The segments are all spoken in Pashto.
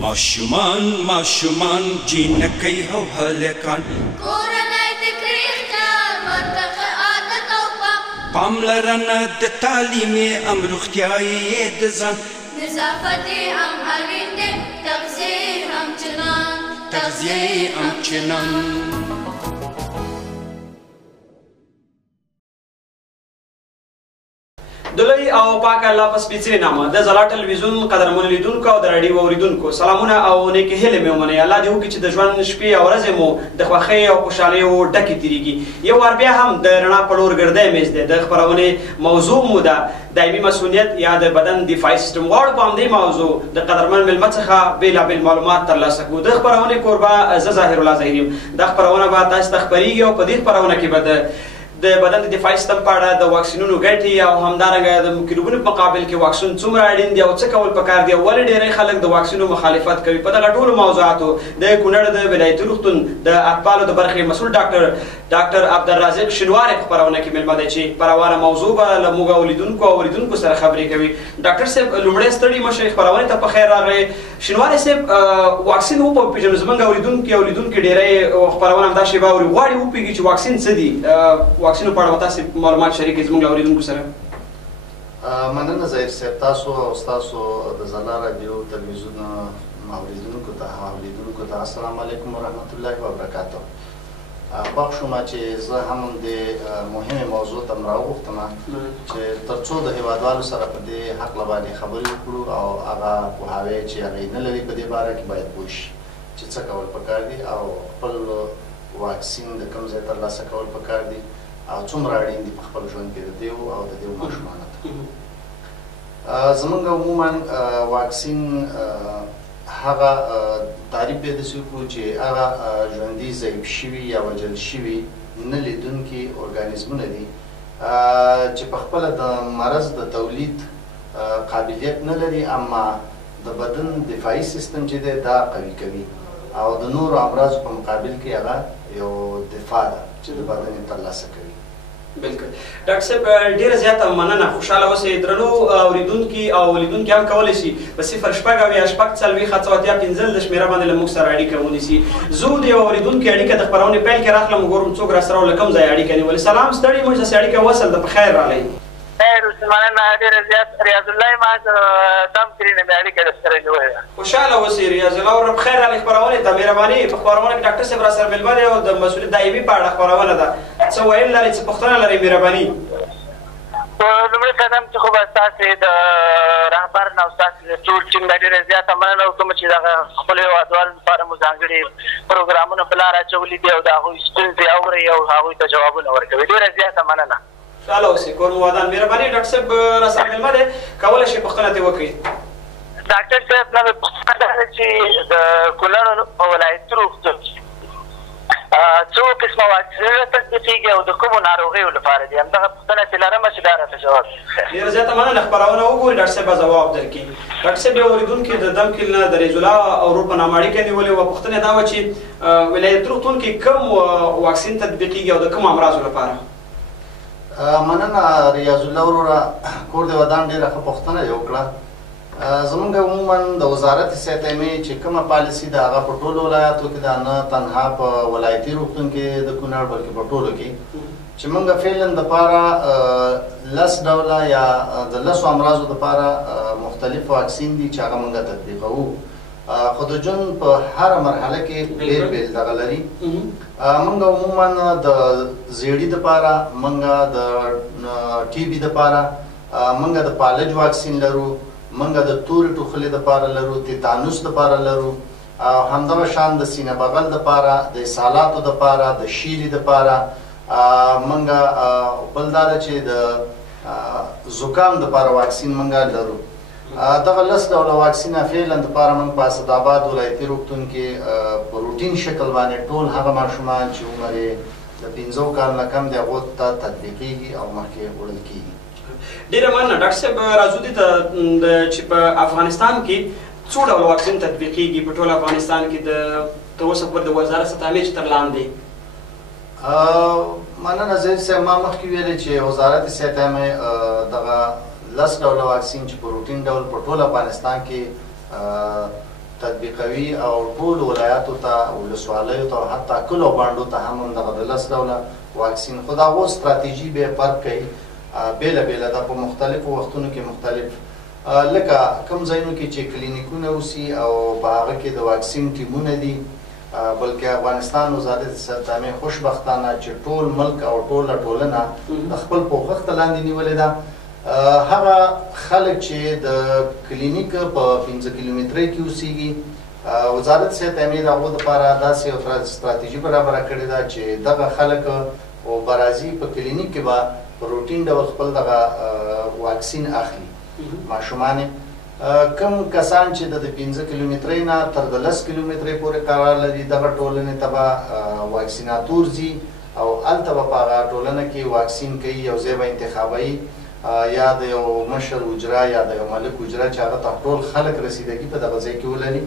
ماشومان ماشومان جینکۍ او هلکان کورنۍ د کریختار ورته عادت او پاملرنه د تعلیمي ام روغتیایي د ځان نظافت هم اړین دی تغذیه هم چنان دلوی او پاک الله په سپېڅلي نامه د ځلا ټلویزیون قدرمنو لیدونکو او د راډیو اورېدونکو سلامونه او نیکې هیلې مې ومنئ. الله دې وکړي چې د ژوند شپې او ورځې مو د خوښۍ او خوشحالیو ډکې تېرېږي. یو وار بیا هم د رڼا په لور ګرده میز دی. د خپرونې موضوع مو ده دایمي مسؤلیت یا د بدن دفاعي سیستم. غواړو په همدې موضوع د قدرمن مېلمه څخه بېلابېل معلومات ترلاسه کړو. د خپرونې کوربه زه ظاهر الله ظاهر یم. دا خپرونه به تاسو ته خپرېږي او په دې خپرونه کې به د بدن د دفاعي سیستم په اړه د واکسینونو ګټې او همدارنګه د میکروبونو په مقابل کې واکسین څومره اړین دی او څه کول پکار دی او ولې ډېری خلک د واکسینو مخالفت کوي. په دغه ټولو موضوعاتو د کونړ د ولایتي روغتون د اطفالو د برخې مسؤل ډاکټر عبدالرازق شینواری په خپرونه کې مېلمه دی چې په روانه موضوع به له موږ اولیدونکو او اورېدونکو سره خبرې کوي. ډاکټر صاحب لومړی ستړي مه شئ، خپرونې ته په خیر راغلی. شینواری صاحب واکسین وپېژنو. زموږ اولیدونکي ډېری خپرونه همدا شیبه اوري، غواړي وپوهېږي چې واکسین څه دي. واکسینو په اړه تاسو معلومات شریکئ زموږ له اورېدونکو سره. مننه ظاهر صاحب، تاسو او ستاسو د ځلا راډیو تلویزیون اوریدونکو ته السلام علیکم ورحمت الله وبرکاته. خوښ شوم چې زه هم د مهمې موضوع ته راوغوښتم چې تر څو د هېوادوالو سره په دې هکله باندې خبرې وکړو او هغه پوهاوی چې هغه یې نه لري په دې باره کې باید پوه شي چې څه کول پکار دي او خپل واکسین د کوم ځای ترلاسه کول پکار دي او څومره اړین دي په خپل ژوند کې د دیو او د دیو ماشومانو ته. زموږ عموما واکسین هغه تعریف یې داسې وکړو چې هغه ژوندي ضعیف شوي یا وژل شوي نه لیدونکي ارګانیزمونه دي چې په خپله د مرض د تولید قابلیت نه لري، اما د بدن دفاعي سیستم چې دی دا قوي کوي او د نورو امراضو په مقابل کې هغه یو دفاع ده چې د بدن یې ترلاسه کوي. بالکل ډاکټر صاحب ډېره زیاته مننه. خوشحاله اوسئ. درنو اورېدونکي او لیدونکي هم کولی شي په 0 اویا 6 څلوېښت 7 د شمېره باندې له موږ سره اړیکه ونیسي. زه د یو اورېدونکي اړیکه د خپرونې پیل کې راخلم، ګورم څوک راسره له کوم ځایه اړیکه نیولې. سلام، ستړي مو داسې اړیکه وصل ده، په خیر راغلی. خیر اوسې، مننه ډېره زیات. ریاض الله ما دم کړي نه مې اړیکه درسره نیولې ده. خوشحاله اوسئ ریاض الله. ور په خیر راغلی خپرونې ته. مهرباني په خپرونه کې ډاکټر صاحب راسره مېلمه دی او د مسؤلیت دایمي په اړه خپرونه ده. څه ویل لرئ، څه پوښتنه لرئ؟ مهرباني. په لومړي قدم کې خو به ستاسې د رهبر نه او ستاسې د ټول ټیم نه ډېره زیاته مننه وکړم چې دغه خپلو هېوادوالو لپاره مو ځانګړي پروګرامونه په لاره اچولي دي او د هغوی ستونزې اورئ او هغوی ته جوابونه ورکوي. ډېره زیاته مننه. خوشحاله اوسئ. کور مو ودان. مهرباني ډاکټر صاحب راسره مېلمه دی، کولی شئ پوښتنه ترې وکړئ. ډاکټر صاحب نه مې پوښتنه دا ده چې د کونړ په ولایتي روغتون څو قسمه واکسینونه تطبیقېږي او د کومو ناروغیو لپاره دي؟ همدغه پوښتنه چې لرمه چې دا راته جواب ډېره زیاته مننه. خپرونه وګورئ، ډاکټر صاحب به ځواب درکړي. ډاکټر صاحب یو اورېدونکي د دمکل نه د ریزولا اورور په نامه اړیکه نیولې وه. پوښتنه دا وه چې ولایتي روغتون کې کوم واکسین تطبیقېږي او د کومو امراضو لپاره؟ مننه ریاض الله وروره، کور دې ودان. ډېره ښه پوښتنه یې وکړه. زمونږ عموما د وزارت صحت عامې چې کومه پالیسي ده هغه په ټولو ولایاتو کې ده، نه تنها په ولایتي روغتون کې د کونړ بلکې په ټولو کې، چې موږ فعلا دپاره 10 ډوله یا د 10 امراضو دپاره مختلف واکسین دي چې هغه موږ تطبیقوو. خو د ژوند په هره مرحله کې بېل بېل دغه لري. موږ عموما د زیړي دپاره، موږ د ټي بي دپاره، موږ د پالج واکسین لرو، موږ د تورې ټوخلې دپاره لرو، تیتانوس دپاره لرو، همدغه شان د سینه بغل دپاره، د اسهالاتو دپاره، د شیرې دپاره. موږ بل دا ده چې د زکام دپاره واکسین موږ لرو. دغه 10 ډوله واکسینه فعلا دپاره موږ په اسداباد ولایتي روغتون کې په روټین شکل باندې ټول هغه ماشومان چې عمر یې د 15 کال نه کم دی هغو ته تطبیقېږي او مخکې وړل کېږي. ډېره مننه. ډاکټر صاحب راځو دې ته چې په افغانستان کې څو ډوله واکسین تطبیقېږي په ټول افغانستان کې تر اوسه پورې د وزارت ستامې چې تر لاندې؟ مننه ظاهر صاحب، ما مخکې ویلې چې وزارت صحت عامې دغه 10 ډوله واکسین چې په روټین ډول په ټول افغانستان کې تطبیقوي او ټول ولایاتو ته ولسوالیو ته حتی کلو باندو ته هم دغه د 10 ډوله واکسین خو د هغو ستراتیژي به فرق کوي بیله بیله ده په مختلفو وختونو کې مختلف لکه کوم ځایونو کې چې کلینیکونه اوسي او په هغه کې د واکسین ټیمونه دي بلکې افغانستان وزارت صحت عامه خوشبختانه چې ټول ملک او ټوله ټولنه د خپل پوښښ لاندې نیولې ده هغه خلک چې د کلینیک په 15 کیلومترۍ کې اوسېږي وزارت صحت عامه د هغو دپاره داسې یو ستراتیژي برابره کړې ده چې دغه خلک او برازي په کلینیک کې به په روټین ډول خپل دغه واکسین اخلي ماشومان کم کسان چې د 15 کیلومترۍ نه تر د 10 کیلومترۍ پورې کار لري دغه ټولنې ته به واکسیناتور ځي او هلته به په هغه ټولنه کې واکسین کوي یو ځای به انتخابوي یا د یو مشر اجرا یا د یو ملک اجرا چې هغه ته ټول خلک رسیدګي په دغه ځای کې ولري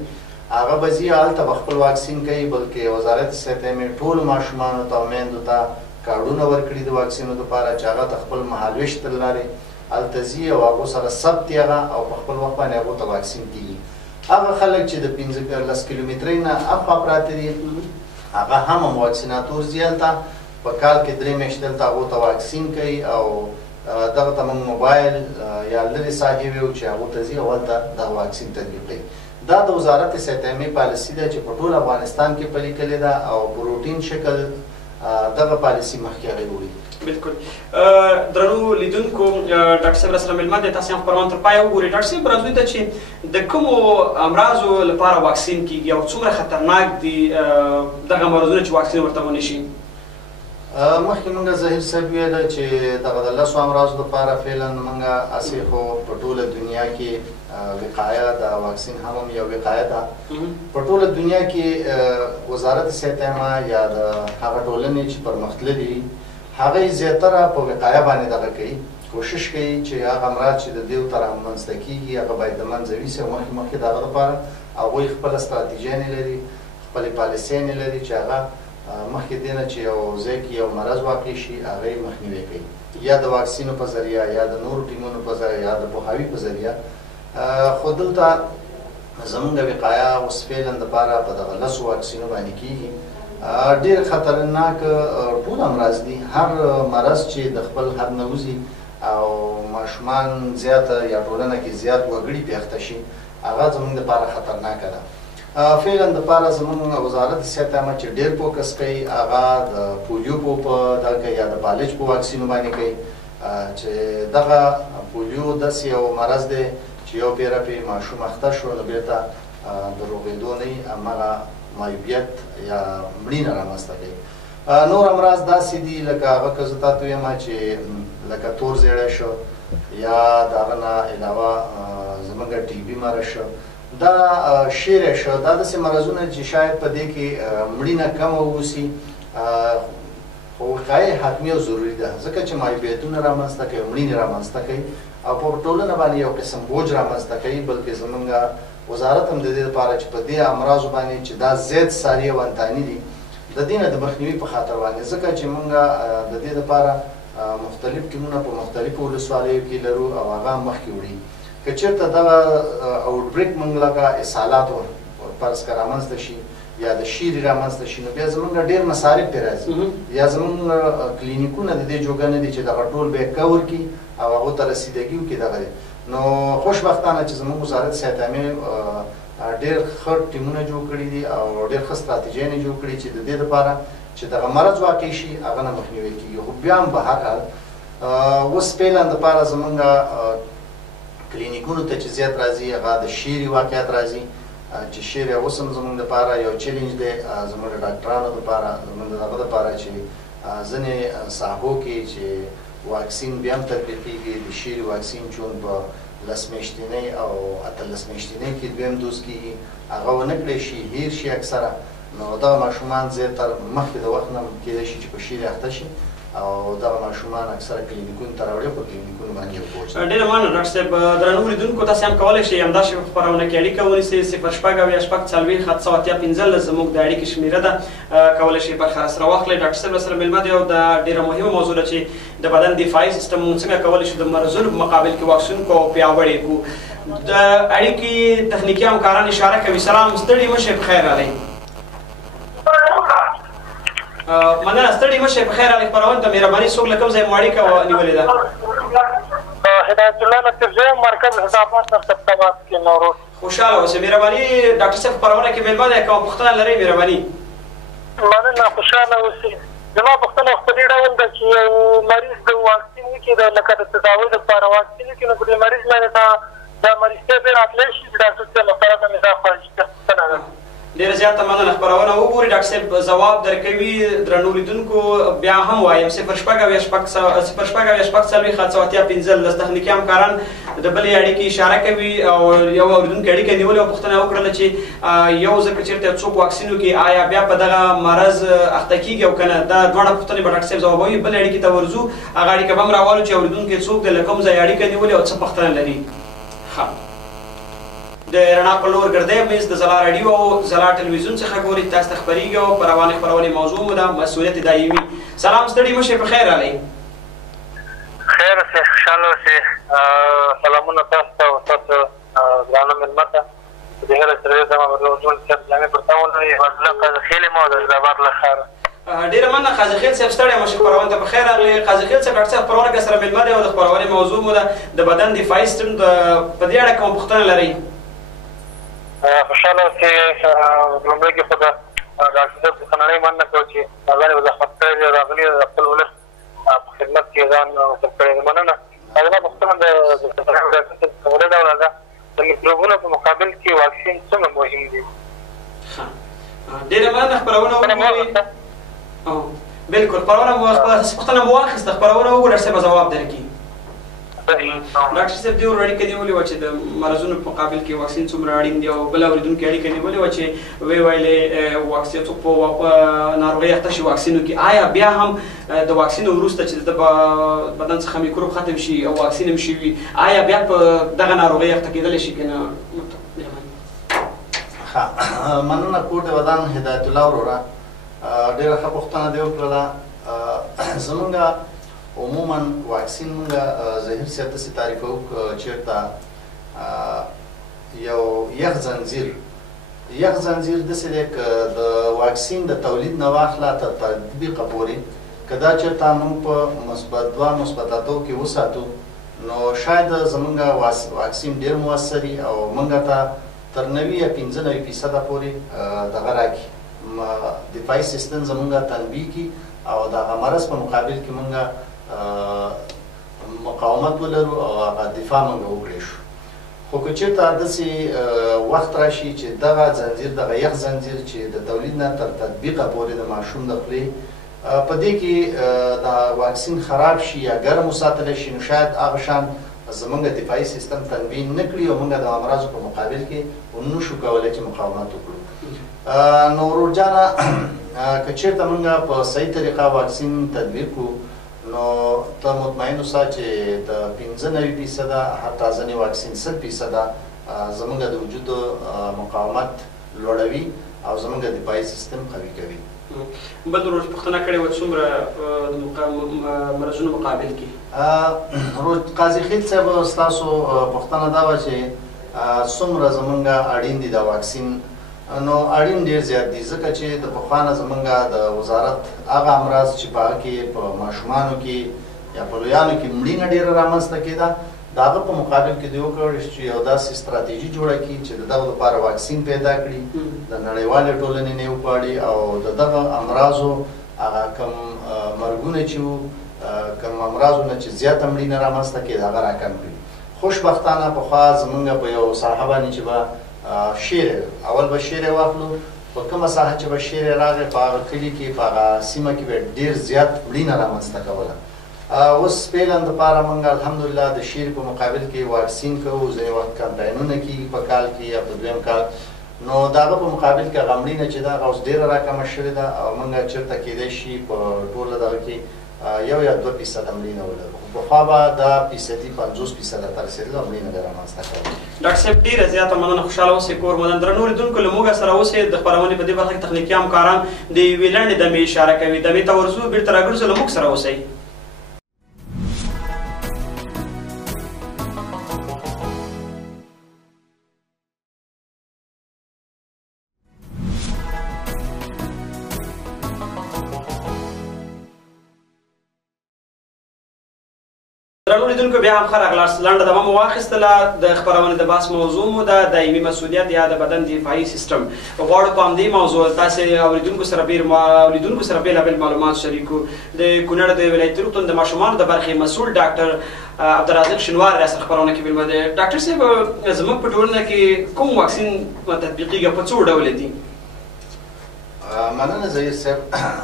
هغه به ځي هلته به خپل واکسین کوي بلکې وزارت صحت عامه ټولو ماشومانو ته او میندو ته کارډونه ورکړي د واکسینو دپاره چې هغه ته خپل مهالویش تر لارې هلته ځي او هغو سره ثبت یې هغه او په خپل وخت باندې هغو ته واکسین کېږي هغه خلک چې د 15 کیلومترۍ نه اخوا پراته دي هغه هم واکسیناتور ځي هلته په کال کې 3 میاشتې دلته هغو ته واکسین کوي او دغه ته موږ موبایل یا لرې ساحې ویو چې هغو ته ځي او هلته دغه واکسین تطبیق کوي دا د وزارت صحت عامه پالیسي ده چې په ټول افغانستان کې پلي کړې ده او په روټین شکل دغه پالیسي مخکې هغې وړي بالکل درنو لیدونکو ډاکټر صاحب راسره مېلمه دی تاسې هم خپرونه تر پایه وګورئ ډاکټر صاحب راځئ ته چې د کومو امراضو لپاره واکسین کیږي او څومره خطرناک دي دغه مرضونه چې واکسین ورته ونه شي مخکې موږ ظاهر صاحب ویله چې دغه د 10 امراضو لپاره فعلا موږ هسې خو په ټوله دنیا کې وقایه د واکسین هم یو وقایه ده په ټوله دنیا کې وزارت صحت عامه یا د هغه ټولنې چې پرمختللي هغه زیاتره په وقایه باندې دغه کوي کوشش کوي چې هغه امراض چې د دې ورته رامنځته کېږي هغه باید د منځه یوسي او مخکې د هغه لپاره هغوی خپله ستراتیژیانې لري خپلې پالیسیانې لري چې هغه مخکې دې نه چې یو ځای کې یو مرض واقع شي هغه یې مخنیوی کوي یا د واکسینو په ذریعه یا د نورو ټیمونو په ذریعه یا د پوهاوي په ذریعه خو دلته زموږ وقایه اوس فعلا دپاره په دغه 10 واکسینو باندې کېږي ډېر خطرناک ټول امراض دي هر مرض چې د خپل حد نه وځي او ماشومان زیاته یا ټولنه کې زیات وګړي پې اخته شي هغه زموږ دپاره خطرناکه ده فعلا دپاره زموږ وزارت صحت عامه چې ډېر فوکس کوي هغه د پولیو په دغه یا د پالج په واکسینو باندې کوي چې دغه پولیو داسې یو مرض دی چې یو پیره پې ماشوم اخته شو نو بېرته د روغېدو نه وي همغه معیوبیت یا مړینه رامنځته کوي نور امراض داسې دي لکه هغه که زه تاته ویم چې لکه تور زیړی شو یا د هغه نه علاوه زموږ ټي بي مرض شو دا شیری شو دا داسې مرضونه چې شاید په دې کې مړینه کمه واوسي خو وقایه حتمي او ضروري ده ځکه چې معیوبیتونه رامنځته کوي مړینې رامنځته کوي او په ټولنه باندې یو قسم بوج رامنځته کوي بلکې زموږ وزارت هم د دې لپاره چې په دې امراضو باندې چې دا زیات ساري او انتاني دي د دې نه د مخنیوي په خاطر باندې ځکه چې موږ د دې لپاره مختلف ټیمونه په مختلفو ولسوالیو کې لرو او هغه مخکې وړي که چېرته دغه آوټبریک موږ لکه اسهالات فرض که رامنځته شي یا د شیرې رامنځته شي نو بیا زموږ ډېر مصارف پرې راځي یا زموږ کلینیکونه د دې جوګه نه دي چې دغه ټول به یې کور کړي او هغو ته رسیدګي وکړي دغه نو خوشبختانه چې زموږ وزارت صحت عامه ډېر ښه ټیمونه جوړ کړي دي او ډېر ښه ستراتیژیانې جوړ کړي چې د دې لپاره چې دغه مرض واقع شي هغه نه مخنیوی کېږي خو بیا هم به هر حال اوس فعلا دپاره زموږ کلینیکونو ته چې زیات راځي هغه د شیرې واقعیت راځي چې شیرې اوس هم زموږ دپاره یو چیلنج دی زموږ د ډاکټرانو دپاره زموږ د هغه دپاره چې ځینې ساحو کې چې واکسین بیا هم تطبیقېږي د شیرې واکسین چون په 10 میاشتنۍ او 18 میاشتنۍ کې دویم دوز کېږي هغه ونه کړی شي هیر شي اکثره نو دغه ماشومان زیاتره مخکې د وخت نه کېدای شي چې په شیرې اخته شي او دغه ماشومان اکثره کلینیکونو ته راوړي په کلینیکونو باندې یو بوج ډېره مننه ډاکټر صاحب درنو لیدونکو تاسې هم کولی شئ همداسې خپرونه کې اړیکه ونیسئ 0 زموږ د اړیکې شمېره ده کولی شئ برخه راسره واخلئ ډاکټر صاحب راسره مېلمه دی او دا ډېره مهمه موضوع ده چې د بدن دفاعي سیستم موږ څنګه کولی شو د مرضونو په مقابل کې واکسین کو او پیاوړی کړو د اړیکې تخنیکي همکاران اشاره کوي. سلام، ستړي مه شئ، پخیر راغئ. مننه، ستړي مه شئ، پخیر راغئ. خپرونې ته مهرباني. څوک له کوم ځای مو اړیکه نیولې ده؟ هدایت الله نصیب مرکز حسابات سبقات کې نورو. خوشحاله اوسئ. مهرباني ډاکټر صاحب خپرونه کې میلمه دی، کومه پوښتنه لرئ مهرباني. مننه، خوشحاله اوسئ. زما پوښتنه په دې ډول ده چې یو مریض د واکسین وکړي، لکه د تداوۍ لپاره واکسین وکړي، نو په دې مریض باندې دا مریضتیا بیا راتلی شي. ډاکټر صاحب مختاره ته مې دا پوښتنه ده. ډېره زیاته مننه. خپرونه وګورئ، ډاکټر صاحب جواب درکوي. درنو لیدونکو بیا هم وایم 0.6 تخنیکي همکاران د بلې اړیکې اشاره کوي او یو اورېدونکي اړیکه نیولې او پوښتنه وکړله چې یو ځل که چېرته څوک واکسین وکړي آیا بیا په دغه مرض اخته کېږي او که نه. دا دواړه پوښتنې به ډاکټر صاحب ځوابوي. بلې اړیکې ته ورځو. هغه اړیکه به هم راولو چې اورېدونکی څوک دی، له کوم ځای اړیکه نیولې او څه پوښتنه لري. ښه، د رڼا په لور ګرځئ. میز د ځلا راډیو او ځلا ټلویزیون څخه ګورئ. تاسو ته خپرېږي او په روانې خپرونې موضوع مو ده مسؤلیت دایمي. سلام، ستړي مه شئ، په خیر راغئ. خیر اوسئ، خوشحاله اوسئ. سلامونه تاسو ته او ستاسو ګرانو مېلمه ته. په دې هیله سره زما ژوند صاحب جامې پر تا ولري. عبدالله قاضي یم او د حیدرآباد له ښاره. ډېره مننه قاضي خیل صاحب، ستړی مه شئ، خپرونې ته په خیر راغلئ. قاضي خیل صاحب، ډاکټر صاحب خپرونه کې سره مېلمه دی او د خپرونې موضوع مو ده د بدن دفاعي سیسټم. په دې اړه کومه پوښتنه لرئ؟ خوشحاله اوسئ. لومړی کې خو د ډاکټر صاحب څخه نړۍ مننه کوو چې ځان یې زحمت کړی دی، راغلي د خپل ولس په خدمت کې ځان وقف کړی دی. مننه. زما پوښتنه د ډاکټر صاحب څخه بله ډوله ده، د میکروبونو په مقابل کې واکسین څومره مهم دی؟ ډېره مننه. خپرونه وګورئ. بلکل، خپرونه پوښتنه مو واخیسته، خپرونه وګورئ، ډاکټر صاحب به ځواب درکړي. ډاکټر صاحب دې اړیکه نیولې وه چې د مرضونو په مقابل کې واکسین څومره اړین دی، او بله اورېدونکي اړیکه نیولې وه چې ویې ویلې واکسین څوک په ناروغۍ اخته شي واکسین وکړي، آیا بیا هم د واکسین وروسته چې د بدن څخه میکروب ختم شي او واکسین هم شوي، آیا بیا په دغه ناروغۍ اخته کېدلی شي که نه؟ مننه. کور د ودان هدایت الله وروره ډېره ښه پوښتنه دې وکړله. زمونږ عموما واکسین مونږ ظهیر صاحب داسې تعریفوو چېرته یو یخ زنځیر داسې دی که د واکسین د تولید نه واخله تر تطبیقه پورې که دا چېرته مونږ په مثبت 2 مثبت اتو کې وساتو نو شاید زمونږ واکسین ډېر مؤثر وي او مونږ ته تر 90 یا 95% پورې دغه راکړي، دفاعي سیستم زمونږ تنبیه کړي او د هغه مرض په مقابل کې مونږ مقاومت ولرو او هغه دفاع مونږ وکړی شو. خو که چېرته داسې وخت راشي چې دغه زنځیر، دغه یخ زنځیر چې د تولید نه تر تطبیقه پورې د ماشوم د خولې په دې کې د واکسین خراب شي یا ګرم وساتلی شي، نو شاید هغه شان زمونږ دفاعي سیستم تنبیه نه کړي او مونږ د امراضو په مقابل کې نشو کولی چې مقاومت وکړو. نو ورور جانه، که چېرته مونږ په صحیح طریقه واکسین تدبیر کړو نو ته مطمئن اوسه چې د 95% حتی ځینې واکسین 100% زمونږ د وجود مقاومت لوړوي او زمونږ دفاعي سیستم قوي کوي. بل روز پوښتنه کړې وه څومره د مرضونو مقابل کې؟ قاضي خیل صاحب ستاسو پوښتنه دا وه چې څومره زمونږ اړین دي د واکسین. نو اړین ډېر زیات دي ځکه چې د پخوا نه زمونږ د وزارت هغه امراض چې په هغه کې په ماشومانو کې یا په لویانو کې مړینه ډېره رامنځته کېده، د هغه په مقابل کې دوی وکړل چې یو داسې ستراتیژي جوړه کړي چې د دغه لپاره واکسین پیدا کړي، د نړیوالې ټولنې نه وپاړي او د دغه امراضو هغه کم مرګونه چې وو، کم امراضو نه چې زیاته مړینه رامنځته کېده هغه راکم کړي. خوشبختانه پخوا زمونږ په یو ساحه باندې چې به شیر اول به شیر واخلو، په کومه ساحه چې به شیر راغی په هغه کلي کې په هغه سیمه کې به ډېر زیات مړینه رامنځته کوله. اوس فعلا دپاره موږ الحمدلله د شیر په مقابل کې واکسین کوو، ځینې وخت کمپاینونه کېږي په کال کې یا په دویم کال، نو د هغه په مقابل کې هغه مړینه چې ده هغه اوس ډېره راکمه شوې ده او موږ چېرته کېدی شي په ټوله دغه کې 1 یا 2% مړینه ولرو. پخوا به دا فیصدي 50% ته رسېدله او مړینه به یې رامنځته کوله. ډاکټر صاحب ډېره زیاته مننه، خوشحاله اوسئ، کور مو درنو لیدونکو له موږ سره اوسئ. د خپرونې په دې برخه کې تخنیکي همکاران د یوې لنډې دمې اشاره کوي. دمې ته ورځو، بېرته راګرځو، له موږ سره اوسئ. درنو لیدونکو بیا هم ښه راغلاست. لنډه دمه مو واخیستله. د خپرونې د بحث موضوع مو ده دایمي مسؤلیت یا د بدن دفاعي سیستم. غواړو په همدې موضوع تاسې اوریدونکو سره بېلابېل معلومات شریکو. د کونړ د ولایتي روغتون د ماشومانو د برخې مسؤل ډاکټر عبدالرازق شینوار را سره خپرونه کې مېلمه دی. ډاکټر صاحب زموږ په ټولنه کې کوم واکسین تطبیقېږي په څو ډول دي؟ مننه ظهیر صاحب.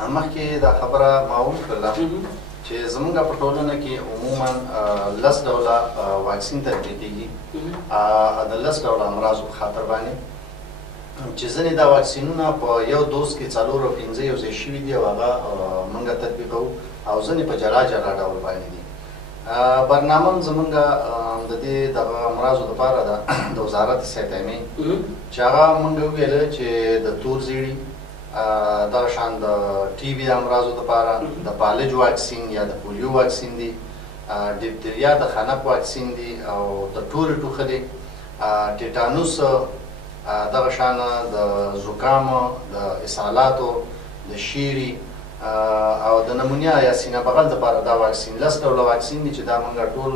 مخکې دا خبره ما وکړله چې زمونږ په ټولنه کې عموما 10 ډوله واکسین تطبیقېږي د 10 ډوله امراضو په خاطر باندې چې ځینې دا واکسینونه په یو دوز کې 4 او 5 یو ځای شوي دي او هغه موږ تطبیقوو او ځینې په جلا جلا ډول باندې دي. برنامه زمونږ د دې دغه امراضو دپاره ده د وزارت صحت چې هغه موږ وویله چې د تور زیړي دغه شان د ټي بي د امراضو دپاره د پالج واکسین یا د پولیو واکسین دي، ډیپتریا د خنک واکسین دي او د ټولې ټوخه دي، ټیټانوس دغه شان د زکام د اسهالاتو د شیري او د نمونیا یا سینه بغل دپاره دا واکسین 10 ډوله واکسین دي چې دا موږ ټول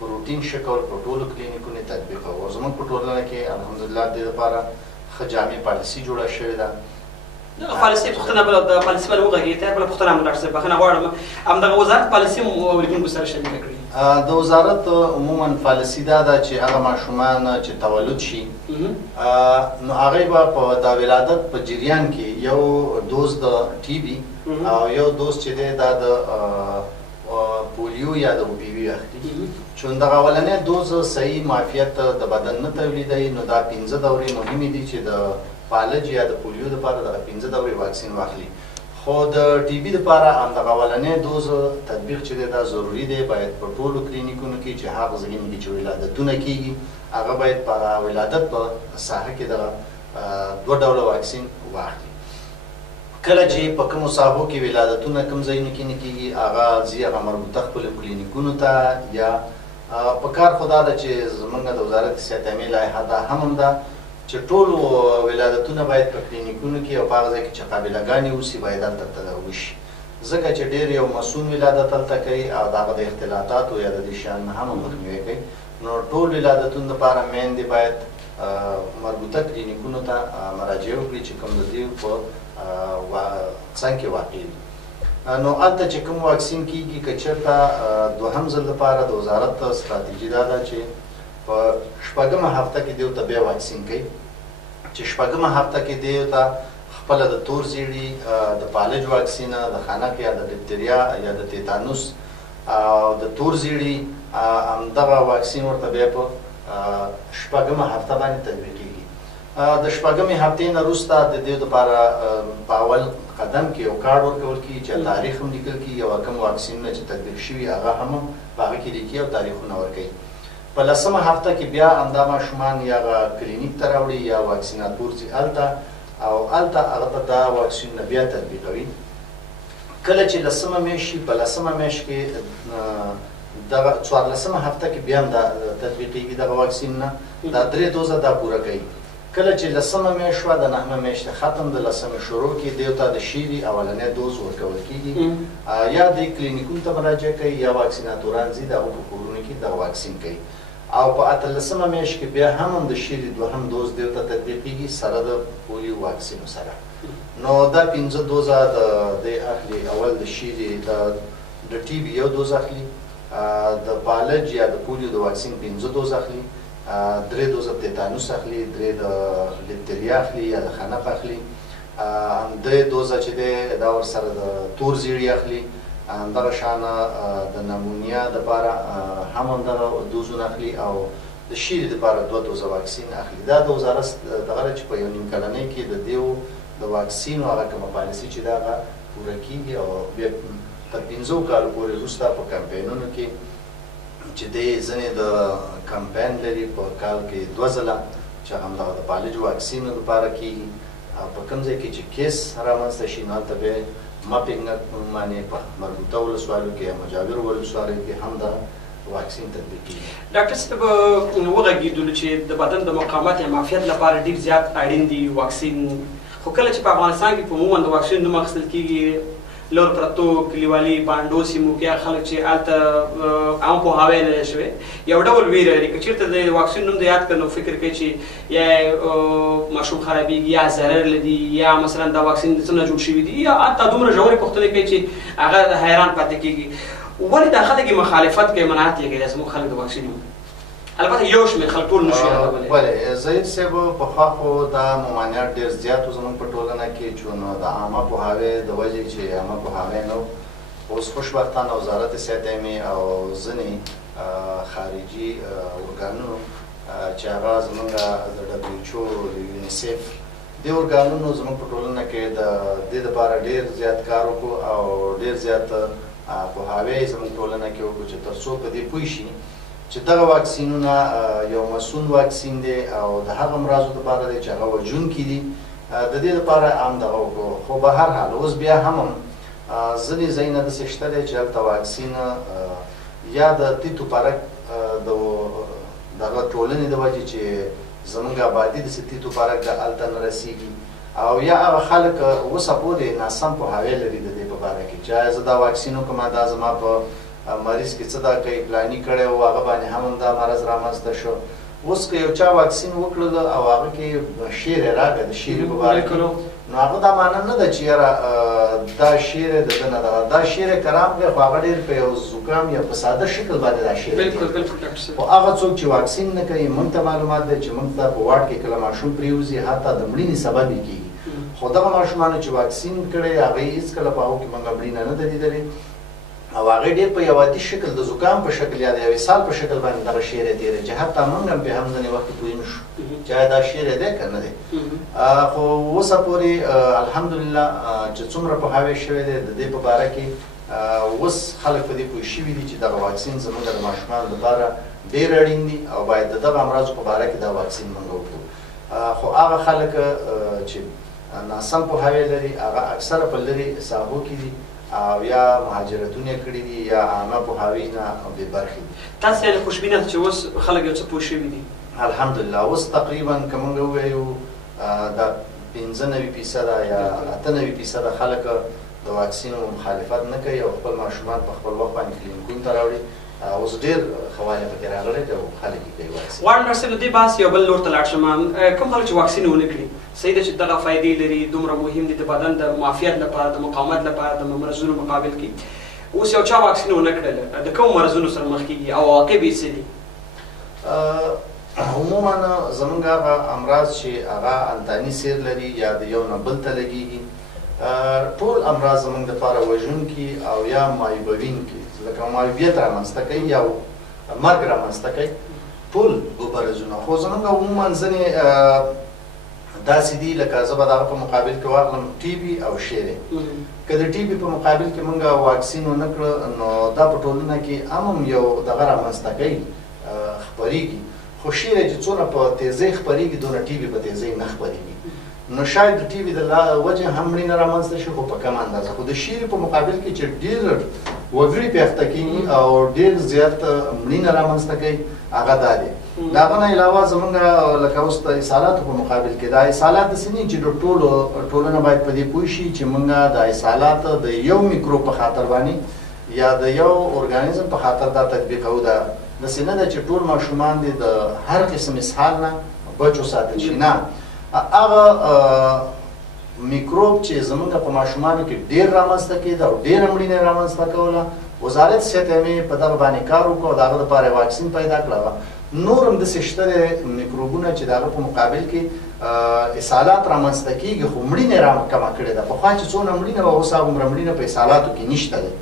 په روټین شکل په ټولو کلینیکونو تطبیقوو. او زموږ په ټولنه کې الحمدلله د دې لپاره ښه جامع پالیسي جوړه شوې ده. پالیسي پوښتنه بله د پالیسي بله وغږېږي ته بله پوښتنه هم ډاکټر صاحب بخښنه غواړم همدغه وزارت پالیسي مو اورېدونکو سره شریکه کړي. د وزارت عموما پالیسي دا ده چې هغه ماشومان چې تولد شي نو هغوی به په د ولادت په جریان کې یو دوز د ټي بي او یو دوز چې دی دا د پولیو یا د او پی وي اخلي. چون دغه اولنی دوز صحیح معافیت د بدن نه تولیدوي نو دا 15 دورې مهمې دي چې د فالج یا د پولیو لپاره د 15 دورې واکسین واخلي. خو د ټي بي لپاره همدغه اولنی دوز تطبیق چې دی دا ضروري دی. باید په ټولو کلینیکونو کې چې هغه ځایونه کې چې ولادتونه کېږي هغه باید په ولادت په ساحه کې دغه 2 ډوله واکسین واخلي. کله چې په کومو ساحو کې ولادتونه کوم ځایونه کې نه کېږي هغه ځي هغه مربوطه خپلو کلینیکونو ته یا په کار خو دا ده چې زموږ د وزارت صحت لایحه دا هم ده چې ټول ولادتونه باید په کلینیکونو کې او په هغه ځای کې چې قابلهګانې اوسي باید هلته وشي، ځکه چې ډېر یو مسون ولادت هلته کوي او د هغه د اختلاطاتو یا د دې شیانو نه هم مخنیوی کوي. نو ټول ولادتونو لپاره میندې باید مربوطه کلینیکونو ته مراجعه وکړي چې کوم د دې په څنګ کې واقع دي. نو هلته چې کوم واکسین کېږي که چېرته دوهم ځل لپاره د وزارت ستراتیژي دا ده چې په 6مه هفته کې دیو ته بیا واکسین کوي چې 6مه هفته کې دیو ته خپله د تور زیړي د پالج واکسین د خانک یا د ډیپتریا یا د تیتانوس او د تور زیړي همدغه واکسین ورته بیا په 6مه هفته باندې تطبیقېږي. د 6مې هفتې نه وروسته د دې لپاره په اول قدم کې یو کارډ ورکول کېږي چې تاریخ هم لیکل کېږي او کوم واکسینونه چې تطبیق شوي هغه هم په هغه کې لیکي او تاریخونه ورکوي. په 10مه هفته کې بیا همدا ماشومان یا کلینیک ته راوړي یا واکسیناتور ځي هلته او هلته هغه ته دا واکسینونه بیا تطبیقوي. کله چې 10مه میاشت شي په 10مه میاشت کې دغه 14مه هفته کې بیا هم دا تطبیقېږي دغه واکسینونه دا 3 دوزه دا پوره کوي. کله چې 10مه میاشت شوه د 9مه میاشت ختم د 10مې شروع کې دیو ته د شیري اولنی دوز ورکول کېږي یا د کلینیکونو ته مراجعه کوي یا واکسیناتوران ځي د هغو په کورونو کې دغه واکسین کوي. او په 18مه میاشت کې بیا هم د شیري دوهم دوز دیو ته تطبیقېږي سره د پولیو واکسینو سره. نو دا 15 دوزه د اخلي. اول د شیري د ټي بي یو دوز اخلي، د پالج یا د پولیو د واکسین 15 دوز اخلي، 3 دوزه تیتانوس اخلي، 3 د لیپتریا اخلي یا د خنق اخلي، 3 دوزه چې دی دا ورسره د تور زیړي اخلي، همدغه شانه د نمونیا دپاره هم همدغه دوزونه اخلي او د شیري دپاره 2 دوزه واکسین اخلي. دا د وزارت دغه چې په یو نیم کلنۍ کې د دیو د واکسینو هغه کومه پالیسي چې دا هغه پوره کېږي او بیا تر 15 کالو پورې وروسته په کمپینونو کې چې دی ځینې د کمپین لري په کال کې 2 ځله چې همدغه د پالج واکسینو دپاره کېږي. په کوم ځای کې چې کیس رامنځته شي نو هلته بیا ماپینګ باندې په مربوطه ولسوالیو کې یا مجاورو ولسوالیو کې هم دا واکسین تطبیقېږي. ډاکټر صاحب وغږېدلو چې د بدن د مقاومت یا معافیت لپاره ډېر زیات اړین دي واکسین، خو کله چې په افغانستان کې په عموما د واکسین نوم اخیستل کېږي لور پرتو کلیوالي بانډو سیمو کې خلک چې هلته عام پوهاوی نه دی شوی یو ډول ویره لري که چېرته د واکسین نوم د یاد کړ نو فکر کوي چې یا ماشوم خرابېږي یا ضرر لري یا مثلا دا واکسین د څه نه جوړ شوي دي یا حتی دومره ژورې پوښتنې کوي چې هغه حیران پاتې کېږي ولې دا خلک مخالفت کوي منعت یې کوي زموږ خلک د واکسین البته یو شمېر خلک ټول نشي یادولی بلې ظهیر صاحب پخوا خو دا ممانعت ډېر زیات و زموږ په ټولنه کې چې نو د عامه پوهاوی د وجې چې عامه پوهاوی نه اوس خوشبختانه وزارت صحت عامې او ځینې خارجي ارګانونو چې هغه زموږ د WHO یونیسیف دې ارګانونو زموږ په ټولنه کې د دې دپاره ډېر زیات کار وکړو او ډېر زیات پوهاوی زموږ ټولنه کې وکړو چې تر څو په دې پوه شي چې دغه واکسینونه یو مسؤل واکسین دی او د هغه امراضو لپاره دی چې هغه وژونکي دي د دې لپاره عام دغه وکړو خو به هر حال اوس بیا هم ځینې ځایونه داسې شته دی چې هلته واکسین یا د تیتو پرک د دغه ټولنې د وجې چې زموږ آبادي داسې تیتو پرک د هلته نه رسېږي او یا هغه خلک اوسه پورې ناسم پوهاوی لري د دې په باره کې چې زه دا واکسین وکړم دا زما په مریض کې څه دا کوي پلاني کړی و هغه باندې هم دا مرض رامنځته شو اوس که یو چا واکسین وکړل او هغه کې شیرې راغی د شیرې په باره کې نو هغه دا معنا نه ده چې یاره دا شیرې د ده نه ده دا شیرې که راغلی خو هغه ډېر په یو زکام یا په ساده شکل باندې دا شیرې خو هغه څوک چې واکسین نه کوي موږ ته معلومات دی چې موږ ته په واټ کې کله ماشوم پرېوځي حتی د مړینې سبب یې کېږي خو دغه ماشومانو چې واکسین کړی هغوی هېڅکله په هغو کې موږ مړینه نه ده لیدلې او هغې ډېر په یو عادي شکل د زکام په شکل یا د یو اسهال په شکل باندې دغه شیرې تېرې چې حتی موږ هم پرې هم ځینې وخت پوه نه شو چې آیا دا شیرې دی که نه دی خو اوسه پورې الحمدلله چې څومره پوهاوی شوی دی د دې په باره کې اوس خلک په دې پوه شوي دي چې دغه واکسین زموږ د ماشومانو لپاره ډېر اړین دي او باید د دغه امراضو په باره کې دا واکسین موږ وکړو خو هغه خلک چې ناسم پوهاوی لري هغه اکثره په لرې ساحو کې دي او یا مهاجرتونه کړي دي یا عامه پوهاوی نه بې برخې دي تاسو یعنې خوشبینه چې اوس خلک یو څه پوه شوي دي الحمدلله اوس تقریبا که موږ ووایو دا 95% یا 98% خلک د واکسینو مخالفت نه کوي او خپل ماشومان په خپل وخت باندې کلینیکونو ته راوړي اوس ډېر خواله پکې راغلی دی او خلک یې کوي واکسین غواړم ډاکټر صاحب د دې بحث یو بل لور ته لاړ شم کوم خلک چې واکسین ونه کړي صحیح ده چې دغه فایدې لري دومره مهم دي د بدن د معافیت لپاره د مقاومت لپاره د مرضونو مقابل کې اوس یو چا واکسین ونه کړله د کوم مرضونو سره مخ کېږي او عواقب یې څه دي عموما زموږ هغه امراض چې هغه انتاني سیر لري یا د یو نه بل ته لګېږي ټول امراض زموږ دپاره وژونکي او یا مایوبوونکي لکه معیوبیت رامنځته کوي یا مرګ رامنځته کوي ټول مرضونه خو زموږ عموما ځینې داسې دي لکه زه به د هغه په مقابل کې واخلم ټي بي او شیرې که د ټي بي په مقابل کې موږ واکسین ونه کړه نو دا په ټولنه کې هم یو دغه رامنځته کوي خپرېږي خو شیرې چې څونه په تیزۍ خپرېږي دونه ټي بي په تیزۍ نه خپرېږي نو شاید د ټي بي د وجې هم مړینه رامنځته شي خو په کم اندازه خو د شیرې په مقابل کې چې ډېر وګړي پې اخته کېږي او ډېر زیات مړینه رامنځته کوي هغه دا دی د هغه نه علاوه زموږ لکه اوس د اسهالاتو په مقابل کې دا اسهالات داسې نه چې د ټولنه باید په دې پوه شي چې موږ د اسهالات د یو میکروب په خاطر باندې یا د یو ارګانیزم په خاطر دا تطبیقوو دا داسې نه ده چې ټول ماشومان دي د هر قسم اسهال نه بچ وساتل شي نه هغه میکروب چې زموږ په ماشومانو کې ډېر رامنځته کېده او ډېره مړینه رامنځته کوله وزارت صحت عامې په دغه باندې کار وکړو د هغه دپاره واکسین پیدا کړه نور هم داسې شته دی میکروبونه چې د هغه په مقابل کې اسهالات رامنځته کېږي خو مړینه یې کمه کړې ده پخوا چې څونه مړینه وه اوس هغومره مړینه په اسهالاتو کې نشته دی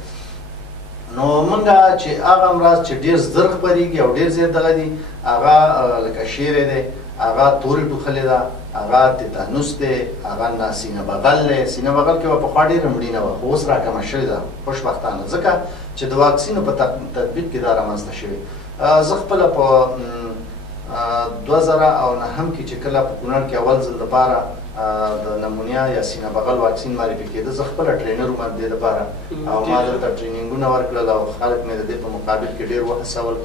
نو موږ چې هغه امراض چې ډېر زر خپرېږي او ډېر زیات دغه دي هغه لکه شیرې دی هغه تورې ټوخلې ده هغه تیتانوس دی هغه سینه بغل دی سینه بغل کې به پخوا ډېره مړینه وه خو اوس راکمه شوې ده خوشبختانه ځکه چې د واکسینو په تطبیق کې دا رامنځته شوې زه خپله په 2009 کې چې کله په کونړ کې اول ځل دپاره د نمونیا یا سینه بغل واکسین معرفي کېده زه خپله ټرینر وم د دې دپاره او ما دلته ټرینینګونه ورکړل او خلک مې د دې په مقابل کې ډېر وهڅول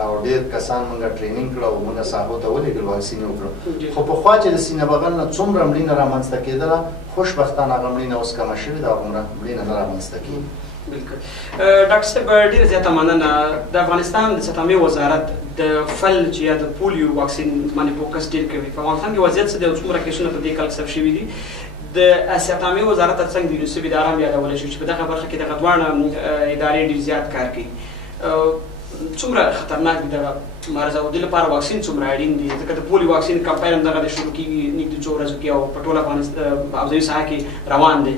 او ډېر کسان موږ ټرینینګ کړه او موږ ساحو ته ولېږل واکسین یې وکړو خو پخوا چې د سینه بغل نه څومره مړینه رامنځته کېدله خوشبختانه هغه مړینه اوس کمه شوې ده هغومره مړینه نه رامنځته کېږي بالکل ډاکټر صاحب ډېره زیاته مننه د افغانستان د سطحي وزارت د فل چې یا د پولیو واکسین باندې فوکس ډېر کوي په افغانستان کې وضعیت څه دی او څومره کیسونه په دې کال ثبت شوي دي د سطحي وزارت څنګه د یونیسف اداره هم یادولی شو چې په دغه برخه کې دغه دواړه ادارې ډېر زیات کار کوي څومره خطرناک دي دغه مرض او د لپاره واکسین څومره اړین دي ځکه د پولیو واکسین کمپاین هم دغه شروع کېږي نږدې 4 ورځو کې او په ټوله افغانستان او ځایي ساحه کې روان دی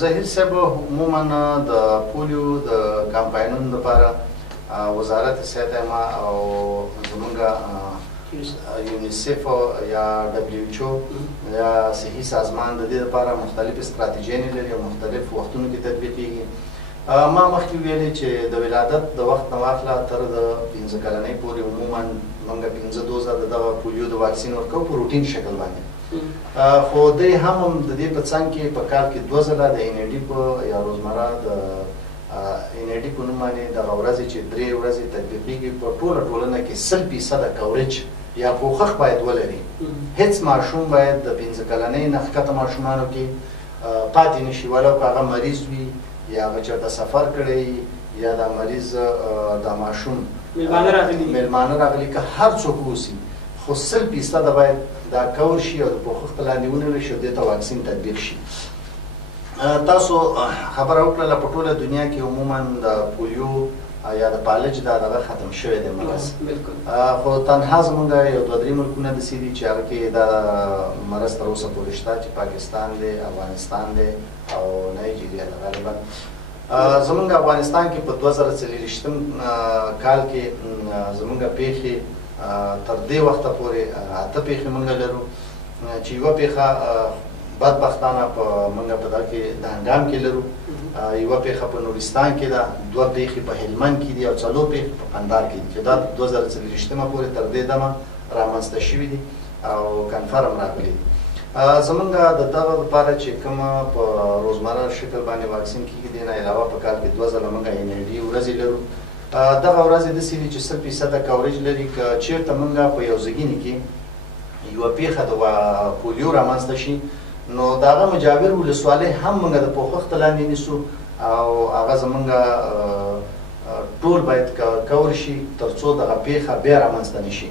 ظهیر صاحب عموما د پولیو د کمپاینونو لپاره وزارت صحت عامه او زمونږ یونیسف یا دبلیو ایچ او یا صحي سازمان د دې لپاره مختلف استراتیژیانې لري او مختلف وختونو کې تطبیقېږي ما مخکې ویلې چې د ولادت د وخت نه واخله تر د 15 کلنۍ پورې عموما موږ 15 دوزه د دغه پولیو د واکسین ورکوو په روټین شکل باندې خو دی هم د دې په څنګ کې په کال کې 2 ځله د ان ای ډي په یا روزمره د ان ای ډي په نوم باندې دغه ورځې چې 3 ورځې تطبیقېږي په ټوله ټولنه کې 100% کوریج یا کوښښ باید ولري هیڅ ماشوم باید د 15 کلنۍ نه ښکته ماشومانو کې پاتې نشي ولو که هغه مریض وي یا هغه چېرته سفر کړی یا دا مریض دا ماشوم میلمانه راغلي که هر څوک اوسي خو 100% باید دا کور شي او د پوښښ په لاندې ونیول شي او دې ته واکسین تطبیق شي تاسو خبره وکړله په ټوله دنیا کې عموما د پولیو یا د پالج دا دغه ختم شوی دی مرض خو تنها زمونږ یو 2-3 ملکونه داسې دي چې هغه کې دا مرض تر اوسه پورې شته چې پاکستان دی افغانستان دی او نایجیریا ده غالبا زمونږ افغانستان کې په 2024 کال کې زمونږ پیښې تر دې وخته پورې 8 پیښې موږ لرو چې یوه پیښه بدبختانه په موږ په دغه کې د هنګام کې لرو یوه پیښه په نورستان کې ده 2 پیښې په هلمند کې دي او 4 پیښې په قندهار کې دي چې دا 2024 پورې تر دې دمه رامنځته شوي دي او کنفرم راغلي دي زمونږ د دغه لپاره چې کومه په روزمره شکل باندې واکسین کېږي دې نه علاوه په کال کې 2 ځله موږ ان ای ډي ورځې لرو دغه ورځې داسې دي چې 100% کوریج لري که چېرته موږ په یو ځګینې کې یوه پیښه د پولیو رامنځته شي نو د هغه مجاور ولسوالۍ هم موږ د پوښښ لاندې نیسو او هغه زموږ ټول باید کور شي تر څو دغه پیښه بیا رامنځته نه شي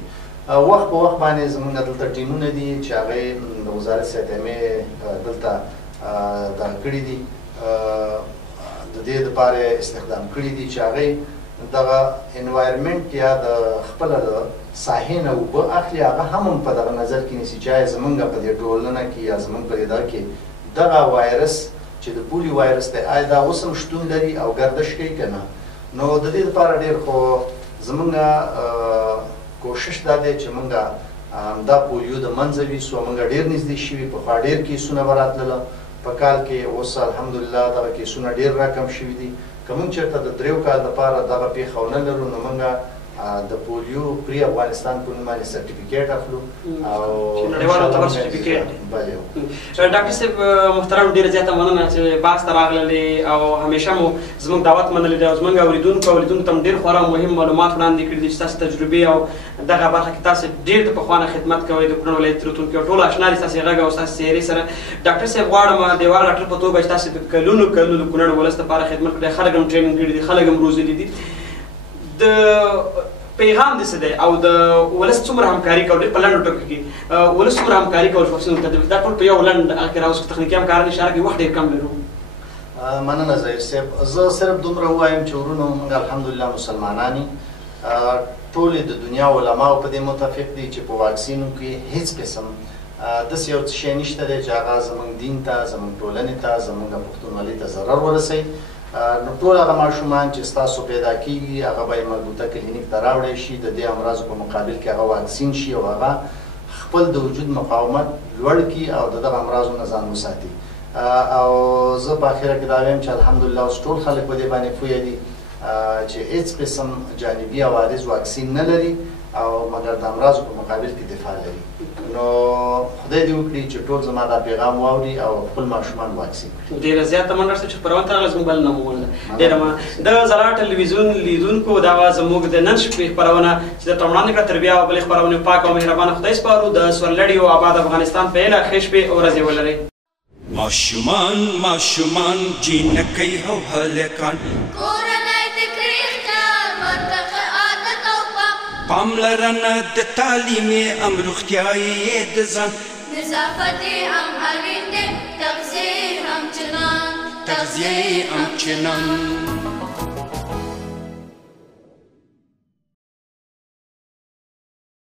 وخت په وخت باندې زموږ دلته ټیمونه دي چې هغې د وزارت صحت عامې دلته دغه کړي دي د دې دپاره استخدام کړي دي چې هغې دغه انوایرمنټ یا د خپله د ساحې نه اوبه اخلي هغه هم په دغه نظر کې نیسي چې آیا زمونږ په دې ټولنه کې یا زمونږ په دې ځای کې دغه وایرس چې د پولیو وایرس دی آیا دا اوس هم شتون لري او ګردش کوي که نه نو د دې لپاره ډېر خو زمونږ کوشش دا دی چې مونږ دا پولیو د منځه ویسو مونږ ډېر نږدې شوي پخوا ډېر کیسونه به راتلله په کال کې اوس الحمدلله دغه کیسونه ډېر راکم شوي دي که مونږ چېرته د 3 کال دپاره دغه پیښه ونه لرو نو مونږ د پولیو پری افغانستان په نوم باندې سرټیفیکیټ اخلو او نړیوال معتبر سرټیفیکیټ ډاکټر صاحب محترم ډېره زیاته مننه چې باز ته راغللې او همیشه مو زموږ دعوت منلی دی او زموږ اورېدونکو ته م ډېر خورا مهم معلومات وړاندې کړي دي چې تاسو تجربې او دغه برخه کې تاسو ډېر د پخوا نه خدمت کوئ د کونړ ولایت راتلونکي او ټول اشنا دي ستاسې غږ او ستاسې څېرې سره ډاکټر صاحب غواړم د یوه ډاکټر په توګه چې تاسو د کلونو د کونړ ولس لپاره خدمت کړی خلک هم ټریننګ کړي دي خلک هم روزلي دي د پیغام دې څه دی او د ولس څومره همکاري کوي په لنډو ټکو کې ولس څومره همکاري کوي واکسینونو ته دا ټول په یو لنډ کې راوځي تخنیکي همکاران اشاره کوي وخت ډېر کم لرو مننه ظهیر صاحب زه صرف دومره ووایم چې ورونو موږ الحمدلله مسلمانان یو ټولې د دنیا علماو په دې متفق دي چې په واکسینو کې هیڅ قسم داسې یو څه شی نشته دی چې هغه زموږ دین ته زموږ ټولنې ته زموږ پښتونولۍ ته ضرر ورسوي نو ټول هغه ماشومان چې ستاسو پیدا کېږي هغه به یې مربوطه کلینیک ته راوړی شي د دې امراضو په مقابل کې هغه واکسین شي او هغه خپل د وجود مقاومت لوړ کړي او د دغه امراضو نه ځان وساتي او زه په اخره کې دا وایم چې الحمدلله اوس ټول خلک په دې باندې پوه دي چې هېڅ قسم جانبي عوارض واکسین نه لري او مګر د امراضو په مقابل کې دفاع لري نو خدای دې وکړي چې ټول زما دا پیغام واوري او خپل ماشومان واکسین کړي. ډېره زیاته مننه چې خپرونه ته راغله، زموږ بل نه مو ومنله. ډېره مننه. د ځلا ټلویزیون لیدونکو دا وه زموږ د نن شپې خپرونه چې درته وړاندې کړه. تر بیا بلې خپرونې پاک او مهربانه خدای سپارو. د سورلنډي او آباد افغانستان په هیله ښې شپې او ورځې ولرئ. ماشومان جینکۍ او هلکان کورنۍ د کړي خیال ورته عادت او پاملرنه د تعلیم هم روغتیایي د ځان نظافت هم اړین دی، تغذیه هم چنان